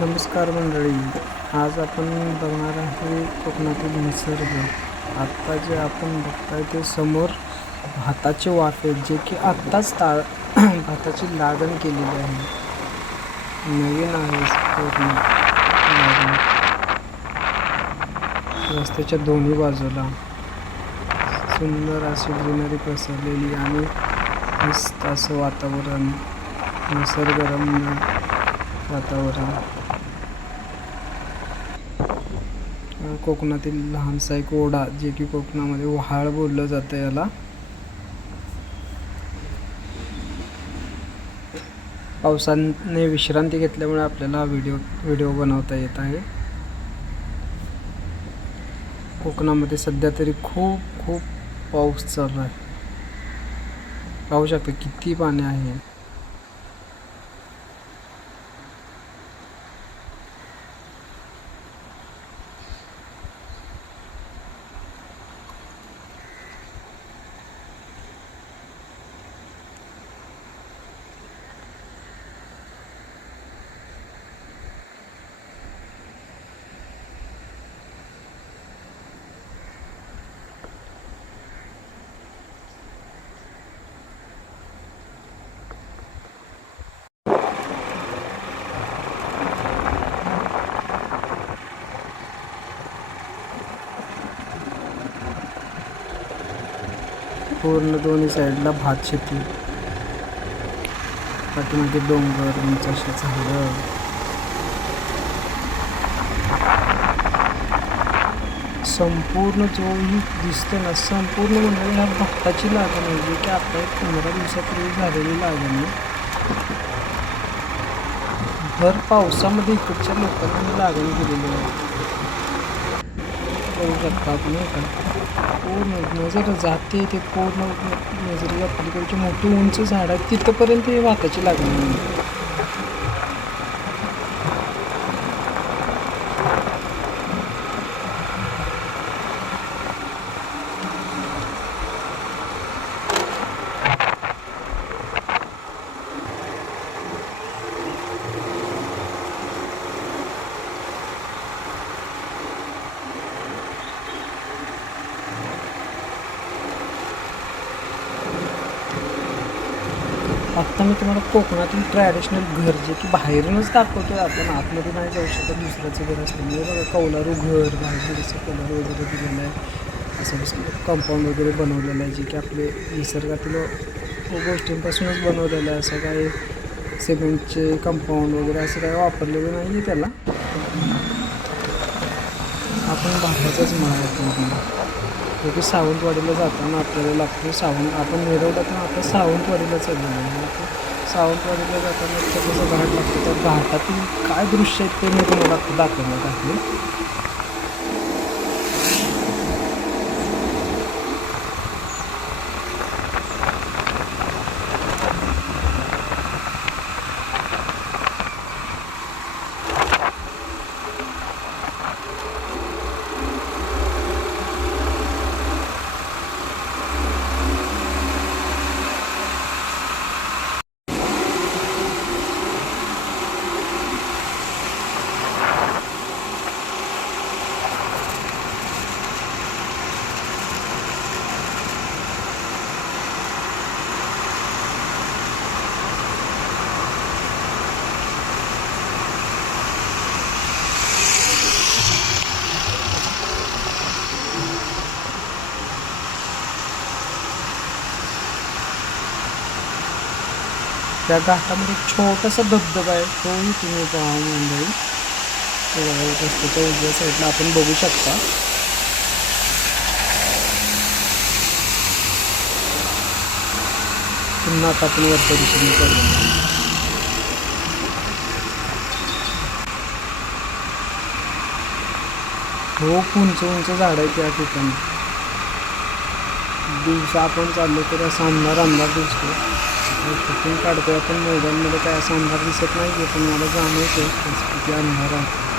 नमस्कार मंडळी. आज आपण बघणार आहे कोकणातील निसर्ग. आत्ता जे आपण बघताय ते समोर भाताचे वाफे जे की आत्ताच ता भाताची लागण केलेली आहे. नवीन आहे पूर्ण लागण. रस्त्याच्या दोन्ही बाजूला सुंदर अशी ग्रीनरी पसरलेली आणि मस्त असं वातावरण निसर्गरम्य वातावरण. कोकणातील लहानसा एक ओढा जे की कोकणामध्ये वहाळ बोललं जातं याला. पावसाने विश्रांती घेतल्यामुळे आपल्याला व्हिडिओ व्हिडिओ बनवता येत आहे. कोकणामध्ये सध्या तरी खूप खूप पाऊस चालू आहे. पाहू शकता किती पाणी आहे? पूर्ण दोन्ही साईडला भात शेती. पाठीमागे डोंगर उंच अशी झाडं. संपूर्ण जोही दिसतं ना संपूर्ण म्हणजे ह्या भक्ताची लागण आहे जी की आता एक पंधरा दिवसापूर्वी झालेली लागण आहे. भर पावसामध्ये इकडच्या लोकांना लागण केलेली आहे. बघू शकता तुम्ही का पूर्ण नजर जाते ते पूर्ण नजरेला पलीकडची मोठी उंच झाड आहेत तिथंपर्यंत हे वाताची लागण आता मी तुम्हाला कोकणातील ट्रॅडिशनल घर जे की बाहेरूनच दाखवतो आपण. आतमध्ये नाही जाऊ शकत दुसऱ्याचं घर असल्यामुळे म्हणजे बघा कौलारू घर बाहेर असं कलर वगैरे दिलेलं आहे. असं कंपाऊंड वगैरे बनवलेलं आहे जे की आपले निसर्गातील गोष्टींपासूनच बनवलेलं आहे. असं काही सिमेंटचे कंपाऊंड वगैरे असं काही वापरलेलं नाही आहे त्याला. आपण बाहेरचाच म्हणाला जो की सावंतवाडीला जाताना आपल्याला लागतो सावंत. आपण मिरवल्यातून आता सावंतवाडीला चाललेलो सावंतवाडीला जाताना जसं घाट लागतं त्या घाटातील काय दृश्य आहेत ते मी तुम्हाला आता दाखवण्यात आहे. त्या घाटामध्ये छोटासा धबधबा आहे. तोही तुम्ही पहा मंडळी रस्त्याच्या उजव्या साईडला आपण बघू शकता. पुन्हा आता आपण वरच्या दिशेने करू. खूप उंच उंच झाड आहे त्या ठिकाणी. दिवसा आपण चाललो तर असा अंधार अंधार दिसतो. शूटिंग आहे पण मोबाईलमध्ये काय असं अंधार दिसत नाही आहे पण मला जाणवतो किती अंधार आहे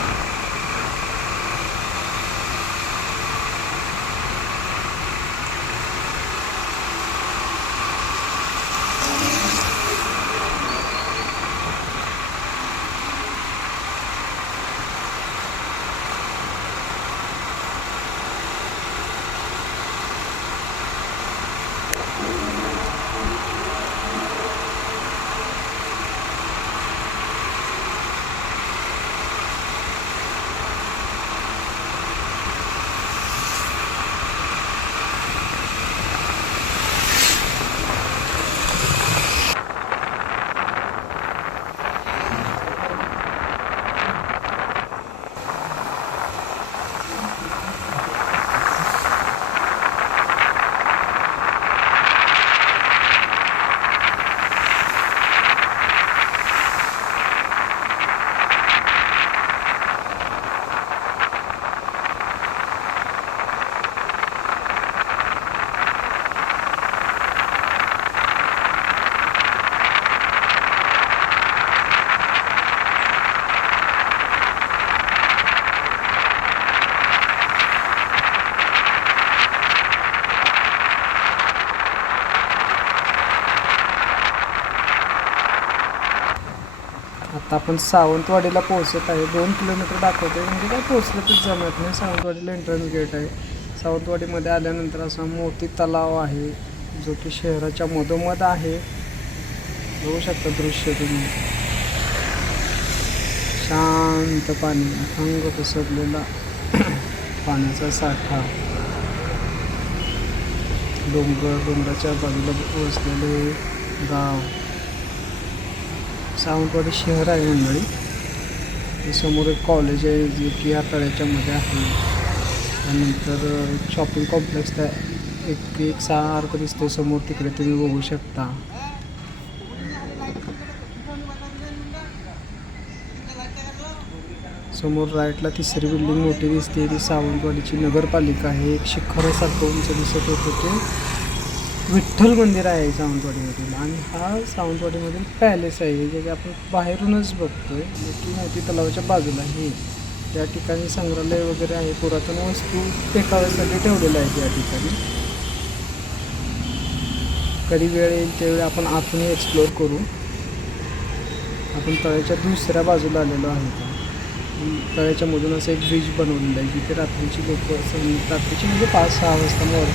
आता आपण सावंतवाडीला पोहोचत आहे. दोन किलोमीटर दाखवते म्हणजे काय पोहोचलं तर जमत नाही. सावंतवाडीला एंट्रन्स गेट आहे. सावंतवाडीमध्ये आल्यानंतर असा मोती तलाव आहे जो की शहराच्या मधोमध आहे. बघू शकता दृश्य तुम्ही. शांत पाणी अंग पसरलेला पाण्याचा साठा. डोंगर डोंगराच्या बाजूला बसलेले गाव. सावंतवाडी शहर आहे मंडळी. हे समोर एक कॉलेज आहे जे की या मध्ये आहे. त्यानंतर शॉपिंग कॉम्प्लेक्स त्या एक एक सारखं दिसतोय समोर. तिकडे तुम्ही बघू शकता. समोर राईटला तिसरी बिल्डिंग मोठी दिसते. ती सावंतवाडीची नगरपालिका आहे. एक शिखरासारखं उंच दिसत होतं ते. विठ्ठल मंदिर आहे सावंतवाडीमधील. आणि हा सावंतवाडीमधील पॅलेस आहे जे की आपण बाहेरूनच बघतोय. मोठी मोठी तलावाच्या बाजूला हे त्या ठिकाणी संग्रहालय वगैरे आहे पुरातन वस्तू फेकाव्यासाठी ठेवलेल्या आहेत या ठिकाणी. कधी वेळ येईल त्यावेळी आपण आतूनही एक्सप्लोअर करू. आपण तळ्याच्या दुसऱ्या बाजूला आलेलो आहे. तळ्याच्या मधून असं एक ब्रिज बनवलेलं आहे. जिथे रात्रीची लोक रात्रीची म्हणजे पाच सहा वाजता मोर.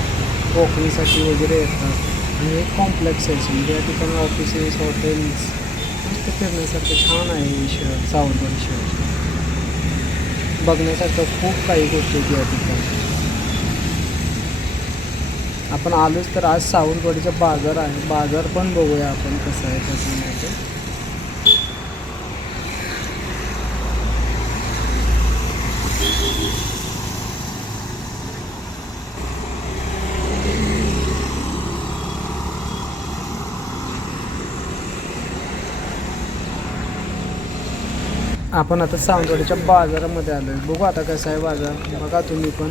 वॉकिंगसाठी वगैरे येतात. आणि एक कॉम्प्लेक्स आहे म्हणजे या ठिकाणी ऑफिसेस हॉटेल्स मस्त फिरण्यासारखं छान आहे शहर सावंतवाडी शहर. बघण्यासारखं खूप काही गोष्टी आहेत या ठिकाणी. आपण आलोच तर आज सावंतवाडीचा बाजार आहे. बाजार पण बघूया आपण कसं आहे कसं नाही ते. आपण आता सावंतवाडीच्या बाजारामध्ये आलो आहे बघू आता कसं आहे बाजार. बघा तुम्ही पण.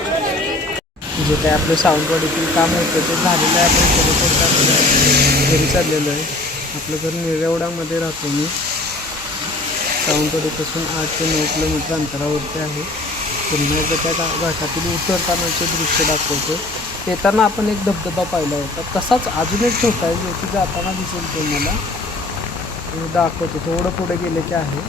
जे काय आपलं सावंतवाडीतील काम होतं ते झालेलं आहे आपण थोडं घरी चाललेलो आहे. आपलं घर निरेवडामध्ये राहतो मी. सावंतवाडीपासून आठ ते नऊ किलोमीटर अंतरावरती आहे. पुन्हा एकदा त्या गा- घाटातील उतरतानाचे दृश्य दाखवतो येताना आपण एक धबधबा पाहिला होता. तसाच अजून एक छोटा आहे जो की जाताना दिसेल तुम्हाला. दाखवतो. थोडं पुढे गेले की आहे.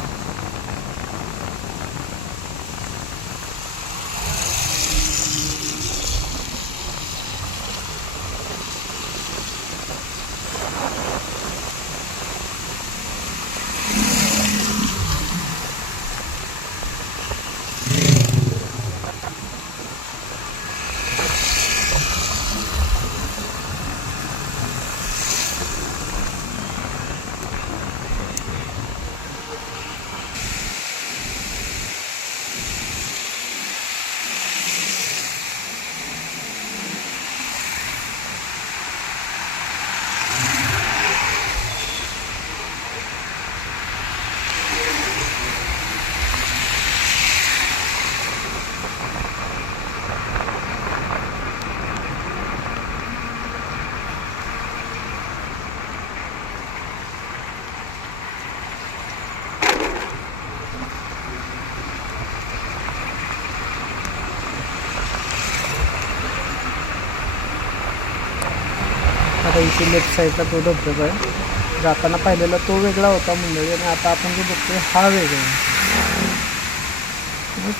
इथे लेफ्ट साईडला तो धबधबा आहे. जाताना पाहिलेला तो वेगळा होता मंडळी आणि आता आपण जो बघतोय हा वेगळा आहे.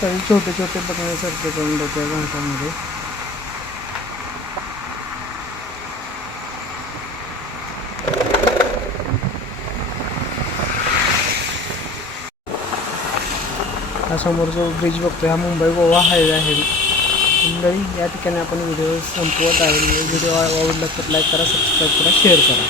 तरी छोटे छोटे बघण्यासारखे पॉईंट त्या घाटामध्ये. हा समोर जो ब्रिज बघतोय हा मुंबई गोवा हायवे आहे. मंडळी या ठिकाणी आपण व्हिडिओ संपवत आहे. व्हिडिओ आवडला तर लाईक करा सबस्क्राईब करा शेअर करा.